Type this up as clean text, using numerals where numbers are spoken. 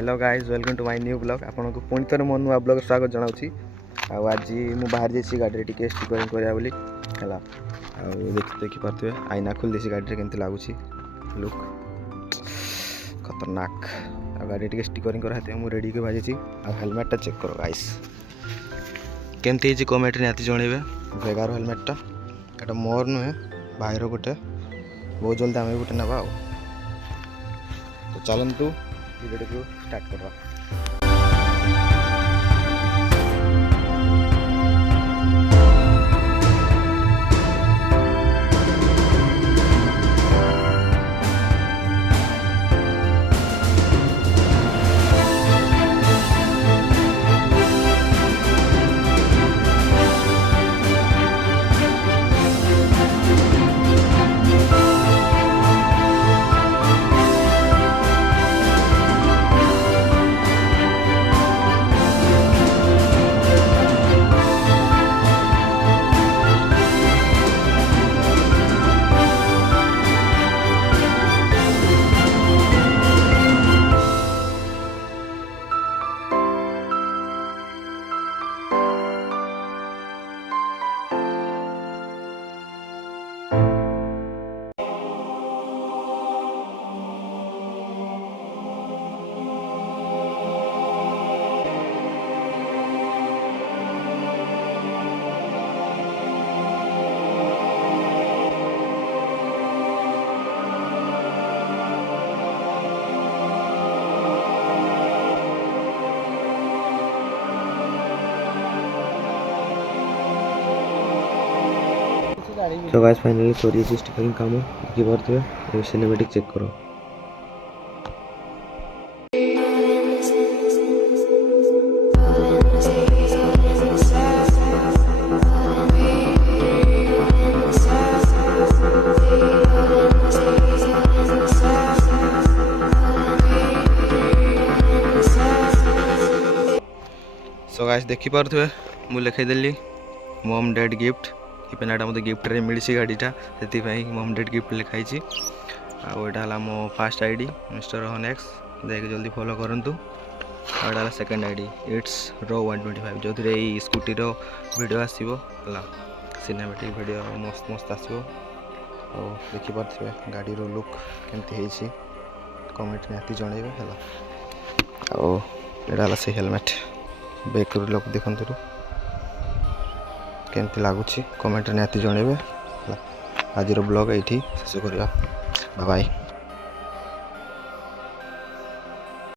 Hello guys welcome to my new blog आपन को पुणी थोड़े मो नुआ ब्लॉग स्वागत जनाऊँगी। आज मु बाहर जाइए गाड़ी टी स्टिकरिंग करा बोली है देखिपे आईना खोल देसी गाड़ी केमती लगुच लुक खतरनाक गाड़ी टी स्टिकरिंग कराते मुझे रेडी के बाजी हेलमेटा चेक करो गाइस केमती कमेंट निहाती जनइबे वेगार हेलमेटा एटा मोर नुहे भाईर गोटे बहुत जल्दी आम गोटे नवा तो चलतु वीडियो को स्टार्ट करवा। तो गाइस फाइनली सॉरी स्टिकरिंग काम देखी पारे सिनेमेटिक चेक करो। सो गाइस देखी पारे मुझे लिखईदेली मम डैड गिफ्ट ये पेनाटा मत गिफ्ट रे मिली गाड़ीटा से मम डैड गिफ्ट लिखाई आईटा मो फास्ट आईडी मिस्टर हनेक्स देख जल्दी फॉलो करंतु आईटा सेकंड आईडी इट्स रो 125 जो थे स्कूटी रो वीडियो आसो सिनेमेटिक वीडियो मस्त मस्त आसो देखी पारे गाड़ी रो लुक केमती कमेंट निहाती जनइबे है से हेलमेट बैक लुक देखते केमती लगुच कमेंट निहाती जनइबे आज ब्लॉग ये शेष करवा बाय बाय।